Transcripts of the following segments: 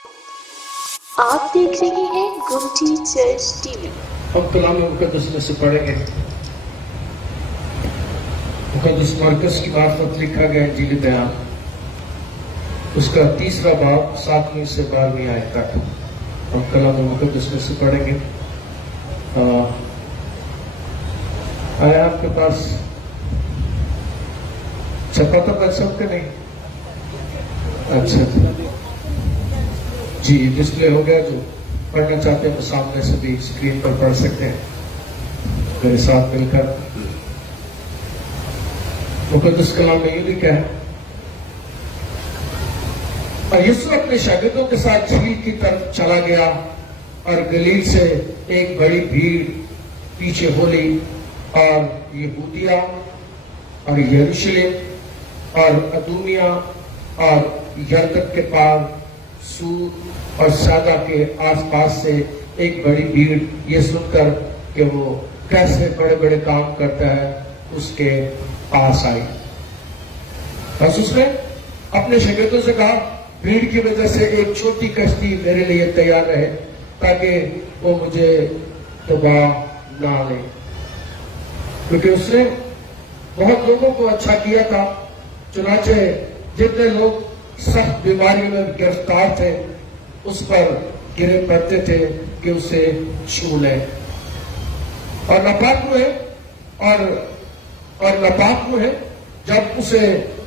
آپ دیکھ رہے ہیں گمٹی چرچ ٹی وی۔ ہم کلام مقدس میں سے پڑھیں گے۔ مقدس مرکز کی معرفت لکھا گیا انجیل بیان، اس کا 3 باب 7ویں سے 12ویں آیت تک ہم کلام مقدس میں سے پڑھیں گے۔ آیا آپ کے پاس چھپا تھا پڑھ سب کے نہیں؟ اچھا جی، ڈسپلے ہو گیا، جو پڑھنا چاہتے ہیں وہ سامنے سے بھی اسکرین پر پڑھ سکتے ہیں میرے ساتھ مل کر۔ مقدس کلام میں یہ لکھا ہے، اور یسوع اپنے شاگردوں کے ساتھ جھیل کی طرف چلا گیا، اور گلیل سے ایک بڑی بھیڑ پیچھے ہو لی، اور یہودیہ اور یروشلم اور ادومیہ اور یردن کے پار سور اور سادہ کے آس پاس سے ایک بڑی بھیڑ یہ سن کر کہ وہ کیسے بڑے بڑے کام کرتا ہے اس کے پاس آئی۔ بس اس نے اپنے شاگردوں سے کہا، بھیڑ کی وجہ سے ایک چھوٹی کشتی میرے لیے تیار رہے تاکہ وہ مجھے تباہ نہ لے، کیونکہ اس نے بہت لوگوں کو اچھا کیا تھا۔ چنانچہ جتنے لوگ سخت بیماری میں گرفتار تھے اس پر گرے پڑتے تھے کہ اسے چھو لیں، اور ناپاک روحیں جب اسے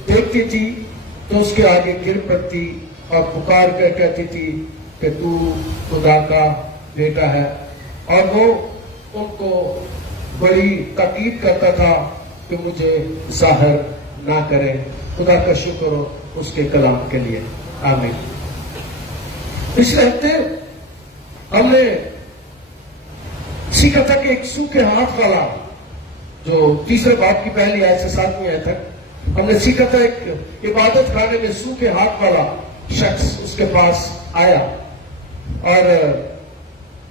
دیکھتی تھی تو اس کے آگے گر پڑتی اور پکار کر کہتی تھی کہ تو خدا کا بیٹا ہے، اور وہ ان کو بڑی تاکید کرتا تھا کہ مجھے ظاہر نہ کرے۔ خدا کا شکر ہو اس کے کلام کے لیے، آمین۔ پچھلے ہفتے ہم نے سیکھا تھا کہ ایک سوکھے ہاتھ والا، جو 3 باب کی پہلی آیت سے 7ویں آیت تک ہم نے سیکھا تھا، ایک عبادت خانے میں سوکھے ہاتھ والا شخص اس کے پاس آیا اور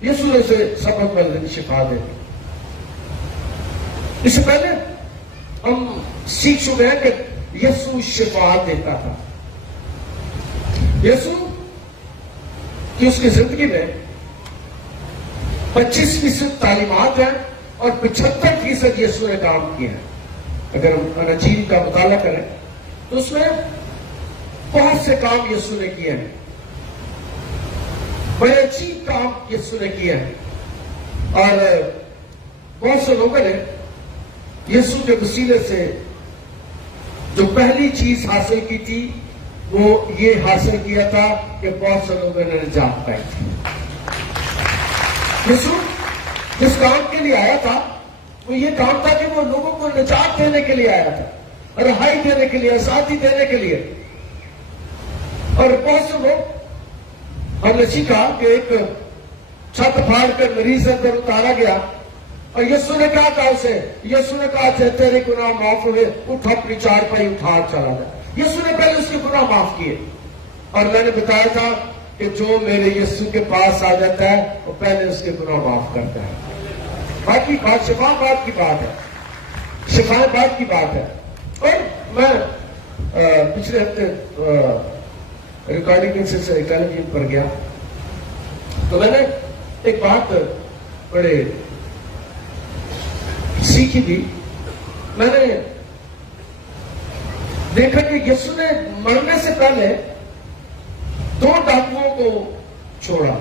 یسوع نے اسے سبق میں شفا دے دی۔ اس سے پہلے ہم سیکھ چکے ہیں کہ یسوع شفا دیتا تھا۔ یسوع کی اس کی زندگی میں 25% تعلیمات ہیں اور 75% یسوع نے کام کیا ہے۔ اگر ہم انجیل کا مطالعہ کریں تو اس میں بہت سے کام یسوع نے کیے ہیں، بڑے عجیب کام یسوع نے کیے ہیں، اور بہت سے لوگوں نے یسوع کے وسیلے سے جو پہلی چیز حاصل کی تھی وہ یہ حاصل کیا تھا کہ بہت سے لوگوں نے نجات پائی تھی۔ یسوع جس کام کے لیے آیا تھا وہ یہ کام تھا کہ وہ لوگوں کو نجات دینے کے لیے آیا تھا، رہائی دینے کے لیے، آزادی دینے کے لیے۔ اور بہت سے لوگ، ہم نے سیکھا کہ ایک چھت پھاڑ کر مریض اندر اتارا گیا، اور یسوع نے کہا تھا اسے، یسوع نے کہا تھا تیرے گناہ معاف ہوئے، اٹھ اپنی چارپائی اٹھا چلا جا۔ یسوع نے پہلے اس کے گناہ معاف کیے، اور میں نے بتایا تھا کہ جو میرے یسوع کے پاس آ جاتا ہے وہ پہلے اس کے گناہ معاف کرتا ہے۔ باقی بات شفا بات کی بات ہے، شفا بات کی بات ہے۔ اور میں پچھلے ہفتے ریکارڈنگ سے ٹیلی ویژن پر گیا تو میں نے ایک بات بڑے سیکھی تھی۔ میں نے دیکھا کہ یسوع نے مرنے سے پہلے 2 ڈاکوؤں کو چھوڑا،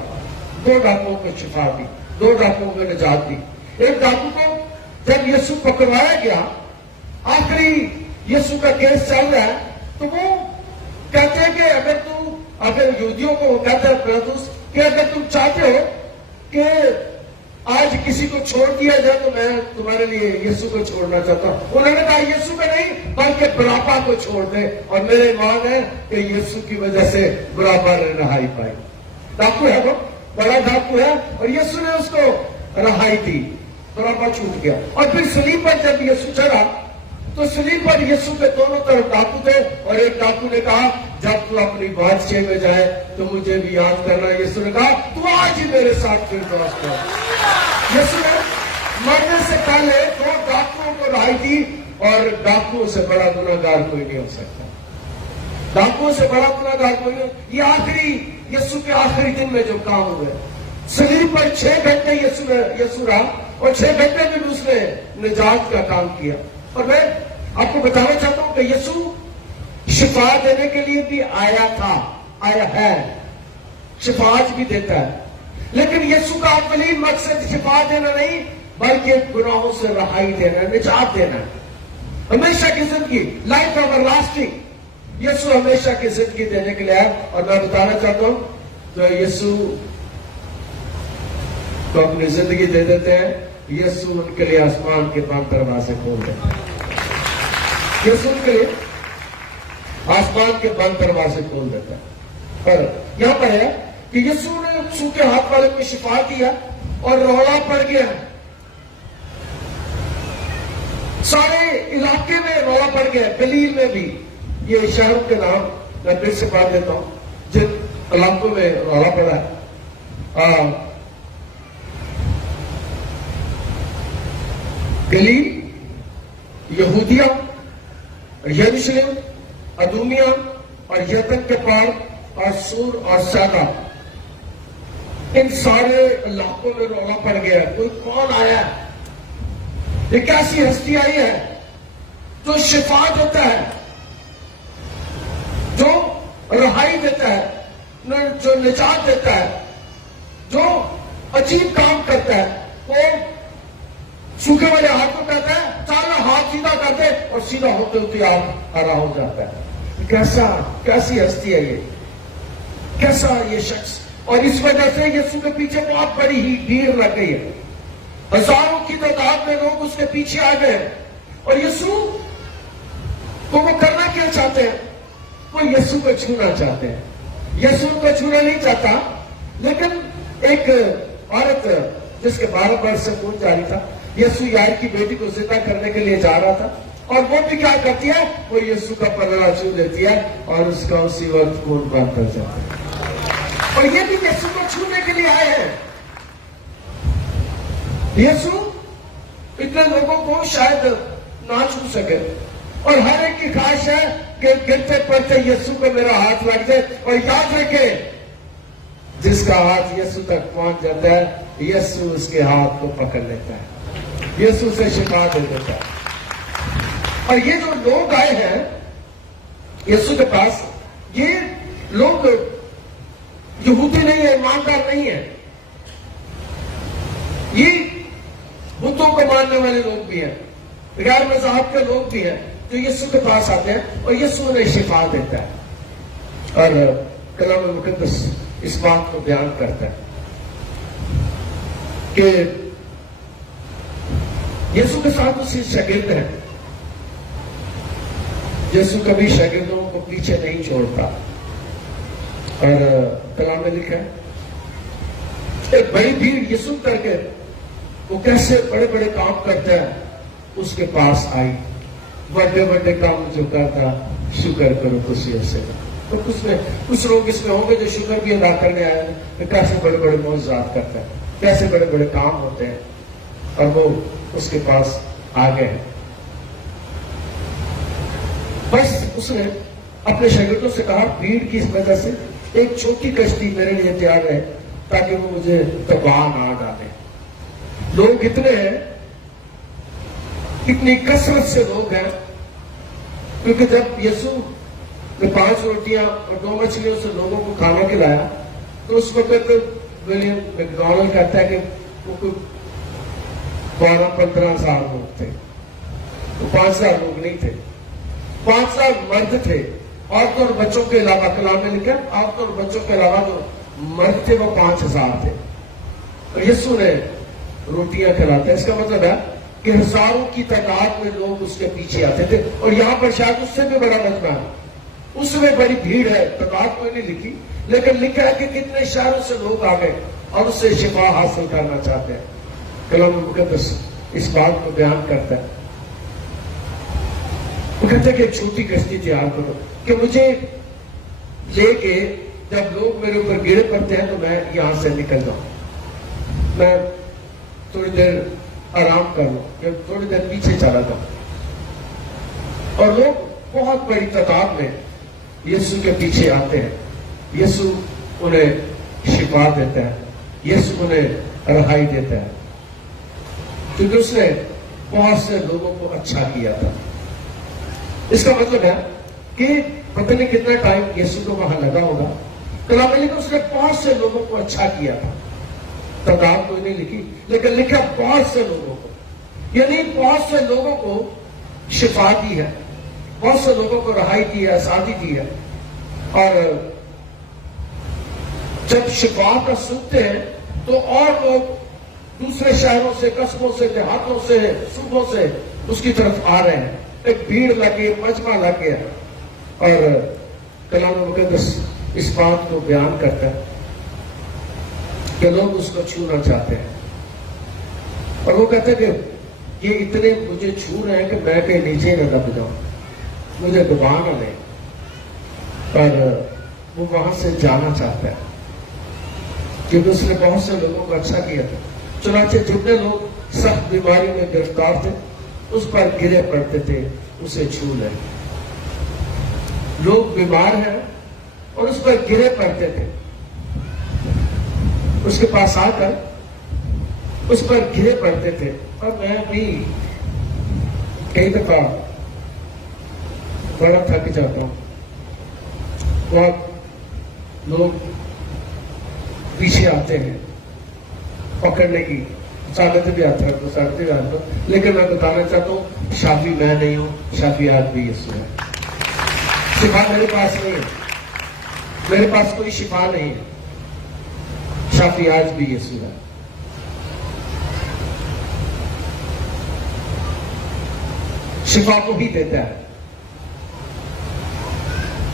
2 ڈاکوؤں کو شفا دی، 2 ڈاکوؤں کو نجات دی۔ ایک ڈاکو کو جب یسوع پکڑوایا گیا، آخری یسوع کا کیس چل رہا ہے، تو وہ کہتے ہیں کہ اگر یہودیوں کو کہتا ہے کہ اگر تم چاہتے ہو کہ آج کسی کو چھوڑ دیا جائے تو میں تمہارے لیے یسوع کو چھوڑنا چاہتا ہوں۔ انہوں نے کہا یسوع کو نہیں بلکہ برابا کو چھوڑ دے، اور میرے ایمان ہے کہ یسوع کی وجہ سے برابا نے رہائی پائی۔ ڈاکو ہے، وہ بڑا ڈاکو ہے، اور یسوع نے اس کو رہائی دی، برابا چھوٹ گیا۔ اور پھر صلیب پر جب یسوع چڑھا تو صلیب پر یسوع کے دونوں طرف ڈاکو تھے، اور ایک ڈاکو نے کہا جب تو اپنی بادشاہ میں جائے تو مجھے بھی یاد کرنا۔ یسوع نے کہا تو آج ہی میرے ساتھ فردوس کر۔ یسوع نے مرنے سے پہلے 2 ڈاکوؤں کو رہائی دی، اور ڈاکوؤں سے بڑا گناہگار کوئی نہیں ہو سکتا۔ ڈاکوؤں سے بڑا اپنا ڈاکو یہ آخری یسوع کے آخری دن میں جو کام ہوئے، صلیب پر 6 گھنٹے یسوع رہا اور 6 گھنٹے میں بھی اس نے نجات کا کام کیا. اور میں آپ کو بتانا چاہتا ہوں کہ یسوع شفا دینے کے لیے بھی آیا تھا، آیا ہے، شفا آج بھی دیتا ہے. لیکن یسوع کا اولین مقصد شفا دینا نہیں بلکہ گناہوں سے رہائی دینا، نجات دینا، ہمیشہ کی زندگی، لائف ایور لاسٹنگ. یسوع ہمیشہ کی زندگی دینے کے لیے آیا. اور میں بتانا چاہتا ہوں جو یسوع تو اپنی زندگی دے دیتے ہیں، یسوع ان کے لیے آسمان کے بند دروازے کھول دیتے ہیں. یسوع ان کے لیے آسمان کے بند دروازے کھول دیتا ہے. اور یہاں پر ہے کہ یسوع نے سو کے ہاتھ والے کو شفا دیا اور رولا پڑ گیا. سارے علاقے میں رولا پڑ گیا، گلیل میں بھی. یہ شہروں کے نام میں پھر سے پڑھ دیتا ہوں جن علاقوں میں رولا پڑا ہے. گلیل، یہودیہ، یروشلم، ادومیہ اور یتن کے پار اور سور اور سیدا، ان سارے علاقوں میں رولا پڑ گیا. کوئی کون آیا ہے؟ ایک ایسی ہستی آئی ہے جو شفا دیتا ہے، جو رہائی دیتا ہے، جو نجات دیتا ہے، جو عجیب کام کرتا ہے. وہ سوکھے والے ہاتھ کو کہتا ہے چالا ہاتھ سیدھا کر دے اور سیدھا ہوتے ہوتے آپ ہرا ہو جاتا ہے. کیسی ہستی ہے یہ، کیسا یہ شخص. اور اس وجہ سے یسوع کے پیچھے بہت بڑی ہی بھیڑ لگ گئی ہے. ہزاروں کی تعداد میں لوگ اس کے پیچھے آ گئے. اور یسوع کو وہ کرنا کیا چاہتے ہیں؟ وہ یسوع کو چھونا چاہتے ہیں. یسوع کو چھونا نہیں چاہتا، لیکن ایک عورت جس کے 12 برس سے خون جاری تھا، یسوع یائر کی بیٹی کو ذبح کرنے کے لیے جا رہا تھا. اور وہ بھی کیا کرتی ہے؟ وہ یسوع کا پلڑا چھو لیتی ہے اور اس کا اسی وقت خون بند کر جاتا ہے. اور یہ بھی یسوع کو چھونے کے لیے آئے ہیں. یسوع اتنے لوگوں کو شاید نہ چھو سکے، اور ہر ایک کی خواہش ہے کہ گرتے پڑتے یسوع کو میرا ہاتھ لگ جائے. اور یاد رکھے جس کا ہاتھ یسوع تک پہنچ جاتا ہے، یسوع اس کے ہاتھ کو پکڑ لیتا ہے، یسوع سے شفا دے دیتا ہے. اور یہ جو لوگ آئے ہیں یسوع کے پاس، یہ لوگ یہودی نہیں ہے، ایماندار نہیں ہے. یہ بتوں کو ماننے والے لوگ بھی ہیں، غیر مذہب کے لوگ بھی ہیں جو یسوع کے پاس آتے ہیں اور یسوع انہیں شفا دیتا ہے. اور کلام مقدس اس بات کو بیان کرتا ہے کہ یسوع کے ساتھ اسی شاگرد ہیں. یسوع کبھی شاگردوں کو پیچھے نہیں چھوڑتا. اور کلام میں لکھا ہے ایک بڑی بھیڑ یسوع کر کے وہ کیسے بڑے بڑے کام کرتا ہے اس کے پاس آئی. بڑے بڑے کام جو کرتا، شکر کرو خوشی سے. تو کچھ لوگ اس میں ہوں گے جو شکر بھی ادا کرنے آئے ہیں کہ کیسے بڑے بڑے معجزات کرتا ہے، کیسے بڑے بڑے کام ہوتے ہیں. اور وہ اس کے پاس آ گئے. بس اس نے اپنے شاگردوں سے کہا بھیڑ کی اس وجہ سے ایک چھوٹی کشتی میرے لیے تیار ہے تاکہ وہ مجھے تباہ نہ ڈالے. لوگ اتنے ہیں، اتنی کثرت سے لوگ ہیں، کیونکہ جب یسوع نے 5 روٹیاں اور 2 مچھلیوں سے لوگوں کو کھانا کھلایا تو اس وقت ولیم میکڈونلڈ کہتا ہے کہ وہ کوئی 12-15 ہزار لوگ تھے. تو 5,000 لوگ نہیں تھے، 5,000 مرد تھے، عورتوں اور بچوں کے علاوہ. کلام میں لکھا عورتوں اور بچوں کے علاوہ جو مرد تھے وہ 5,000 تھے. اور یسوع نے روٹیاں کھلاتے. اس کا مطلب ہے کہ ہزاروں کی تعداد میں لوگ اس کے پیچھے آتے تھے. اور یہاں پر شاید اس سے بھی بڑا مجمع ہے، اس میں بڑی بھیڑ ہے. تعداد کوئی نہیں لکھی، لیکن لکھا ہے کہ کتنے شہروں سے لوگ آ گئے اور اس سے شفا حاصل کرنا چاہتے ہیں. کلام مقدس اس بات کو بیان کرتا ہے. وہ کہتے ہیں کہ ایک چھوٹی کشتی تیار کرو کہ مجھے لے کے جب لوگ میرے اوپر گرے پڑتے ہیں تو میں یہاں سے نکل جاؤں، میں تھوڑی دیر آرام کر لوں یا تھوڑی دیر پیچھے چلا جاؤں. اور لوگ بہت بڑی تعداد میں یسوع کے پیچھے آتے ہیں، یسوع انہیں شفا دیتا ہے، یسوع انہیں رہائی دیتا ہے، کیونکہ اس نے بہت سے لوگوں کو اچھا کیا تھا۔ اس کا مطلب ہے کہ پتہ نہیں کتنا ٹائم یسوع کو وہاں لگا ہوگا، کلام میں اس نے بہت سے لوگوں کو اچھا کیا تھا، تعداد کوئی نہیں لکھی لیکن لکھا بہت سے لوگوں کو، یعنی بہت سے لوگوں کو شفا دی ہے، بہت سے لوگوں کو رہائی دی ہے، آزادی دی ہے۔ اور جب شفا کا سنتے ہیں تو اور لوگ دوسرے شہروں سے، قصبوں سے، دیہاتوں سے، صوبوں سے اس کی طرف آ رہے ہیں، ایک بھیڑ لگے، مجمع لگے، اور کلام مقدس اس بات کو بیان کرتا ہے کہ لوگ اس کو چھونا چاہتے ہیں، اور وہ کہتے ہیں کہ یہ اتنے مجھے چھو رہے ہیں کہ میں کہیں نیچے نہ دب جاؤں، مجھے دبا نہ لیں، پر وہ وہاں سے جانا چاہتا ہے کیونکہ اس نے بہت سے لوگوں کو اچھا کیا تھا۔ چنانچہ جتنے لوگ سخت بیماری میں گرفتار تھے اس پر گرے پڑتے تھے اسے چھو لیں۔ لوگ بیمار ہیں اور اس پر گرے پڑتے تھے، اس کے پاس آ کر اس پر گرے پڑتے تھے۔ اور میں بھی کئی دفعہ بڑا تھک جاتا ہوں، بہت لوگ پیچھے آتے ہیں پکڑنے کی، ساگت بھی آتا ہے تو ساگت بھی آتا ہوں، لیکن میں بتانا چاہتا ہوں شافی میں نہیں ہوں، شافی آج بھی یسوع ہے۔ شفا میرے پاس نہیں ہے، میرے پاس کوئی شفا نہیں ہے، شافی آج بھی یسوع ہے۔ شفا کو ہی دیتا ہے۔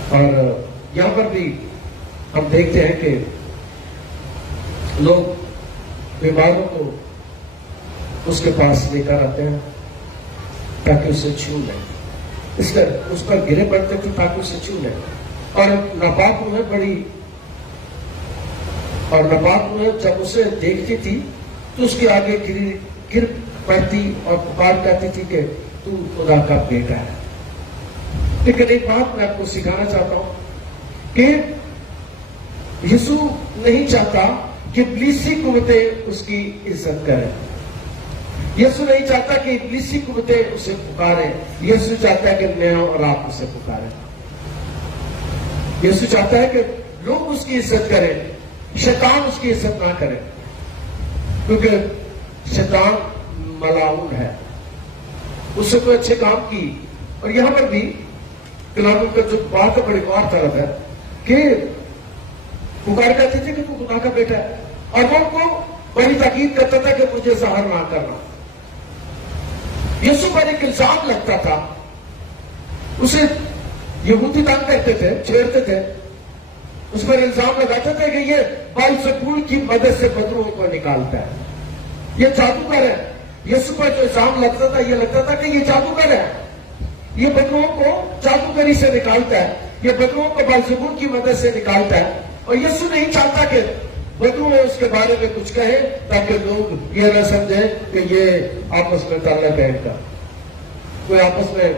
اور یہاں پر بھی ہم دیکھتے ہیں کہ لوگ بیماروں کو اس کے پاس لے کر آتے ہیں تاکہ اسے چھو لیں، اس پر گرے پڑتے تھے تاکہ اسے چھو لیں۔ اور ناپاک روحیں بڑی، اور ناپاک روحیں جب اسے دیکھتی تھی تو اس کے آگے گر پڑتی اور پکار کہتی تھی کہ تو خدا کا بیٹا ہے۔ لیکن ایک بات میں آپ کو سکھانا چاہتا ہوں کہ یسوع نہیں چاہتا کہ ابلیسی قوتیں اس کی عزت کریں، یسوع نہیں چاہتا کہ ابلیسی قوتیں اسے پکاریں، یسوع چاہتا ہے کہ میں اور آپ اسے پکاریں۔ یسوع چاہتا ہے کہ لوگ اس کی عزت کریں، شیطان اس کی عزت نہ کرے، کیونکہ شیطان ملعون ہے، اس سے کوئی اچھے کام کی۔ اور یہاں پر بھی کلام کا جو بات ہے بڑی غور طلب ہے کہ پکار کہتے تھے کہ تو خدا کا بیٹا ہے، اور وہ ان کو بڑی تاکید کرتا تھا کہ مجھے ظاہر نہ کرنا۔ یسوع پر ایک الزام لگتا تھا، اسے یہودی تنگ کرتے تھے، چھیڑتے تھے، اس پر الزام لگاتے تھے کہ یہ بیلزبول کی مدد سے بدروحوں کو نکالتا ہے، یہ جادوگر ہے۔ یسوع پر جو الزام لگتا تھا یہ لگتا تھا کہ یہ جادوگر ہے، یہ بدروحوں کو جادوگری سے نکالتا ہے، یہ بدروحوں کو بیلزبول کی مدد سے نکالتا ہے۔ اور یسوع نہیں چاہتا کہ بدروح اس کے بارے میں کچھ کہے تاکہ لوگ یہ نہ سمجھیں کہ یہ آپس میں تعلق ہے ان کا، کوئی آپس میں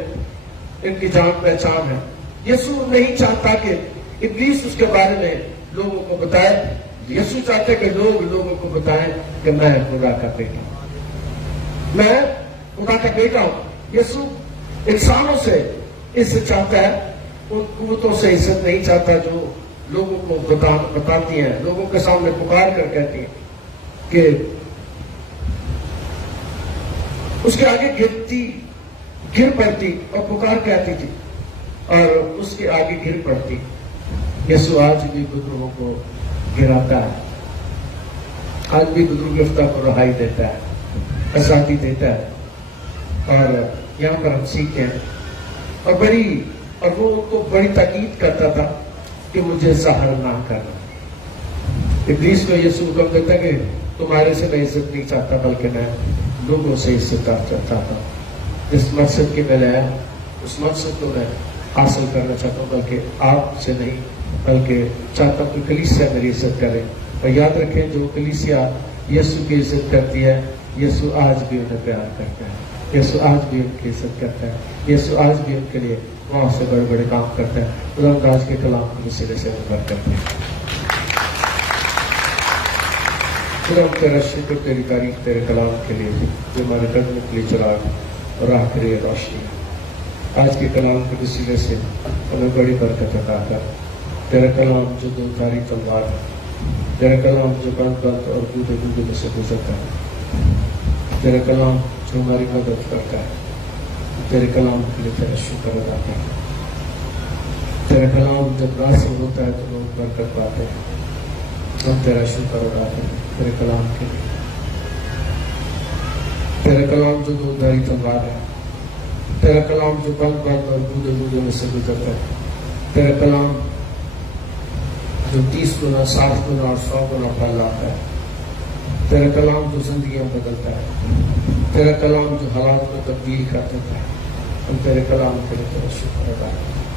ان کی جان پہچان ہے۔ یسوع نہیں چاہتا کہ ابلیس اس کے بارے میں لوگوں کو بتائے، یسوع چاہتے کہ لوگ لوگوں کو بتائیں کہ میں خدا کا بیٹا ہوں، میں خدا کا بیٹا ہوں۔ یسوع انسانوں سے عزت چاہتا ہے، ان قوتوں سے عزت نہیں چاہتا جو لوگوں کو بتاتی ہیں، لوگوں کے سامنے پکار کر کہتی ہیں کہ اس کے آگے گر پڑتی اور پکار کہتی تھی اور اس کے آگے گر پڑتی۔ یسوع آج بھی بدروحوں کو گراتا ہے، آج بھی بدروح گرفتہ کو رہائی دیتا ہے، آزادی دیتا ہے۔ اور یہاں پر ہم سیکھتے ہیں اور وہ ان کو بڑی تاکید کرتا تھا کہ مجھے ظاہر نہ کرنا۔ ابلیس کو یسوع حکم دیتا کہ تمہارے سے میں عزت نہیں چاہتا بلکہ میں لوگوں سے عزت چاہتا ہوں، جس مقصد کے میں لایا اس مقصد کو میں حاصل کرنا چاہتا ہوں، بلکہ آپ سے نہیں، بلکہ چاہتا ہوں کہ کلیسیا میری عزت کرے۔ اور یاد رکھیں جو کلیسیا یسوع کی عزت کرتی ہے یسوع آج بھی انہیں پیار کرتا ہے، یسوع آج بھی ان کی عزت کرتا ہے، یسوع آج بھی ان کے لیے وہاں سے بڑے بڑے کام کرتے ہیں. خدا آج کے کلام کے وسیلے سے برکت کرتے ہیں. خدا تیرا شکر تیری تعریف تیرے کلام کے لیے جو ہمارے قدموں کے لیے چراغ اور راہ کے لیے روشنی. آج کے کلام کے وسیلے سے ہمیں بڑی برکت عطا کر. تیرا کلام جو دو دھاری تلوار ہے، تیرا کلام جو بند بند اور بودے بودے میں سے گزرتا ہے، تیرا کلام جو ہماری مدد کرتا ہے، تیرے کلام کے لیے تیرا شکر ادا کرتے ہیں. تیرا کلام جب نازل ہوتا ہے تو لوگ برکت پاتے ہیں. ہم تیرا شکر ادا کرتے ہیں تیرے کلام کے لیے. تیرا کلام جو دو دھاری تلوار ہے، تیرا کلام جو بند بند اور بودے بودے میں سے گزرتا ہے، تیرا کلام جو 30 گنا 60 گنا اور 100 گنا پھل لاتا ہے، تیرا کلام جو زندگیاں بدلتا ہے، تیرا کلام جو حالات کو تبدیل کر دیتا ہے. ہم تیرے کلام کے لیے تیرا شکر ادا کرتے ہیں.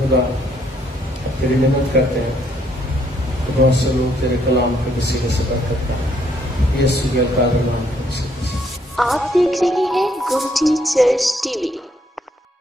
خدا اب تیری محنت کرتے ہیں تو بہت سے لوگ تیرے کلام کے وسیلے سے برکت پائیں. یسوع کے القادر نام کے وسیلے سے. آپ دیکھ رہے ہیں گمٹی چرچ ٹی وی.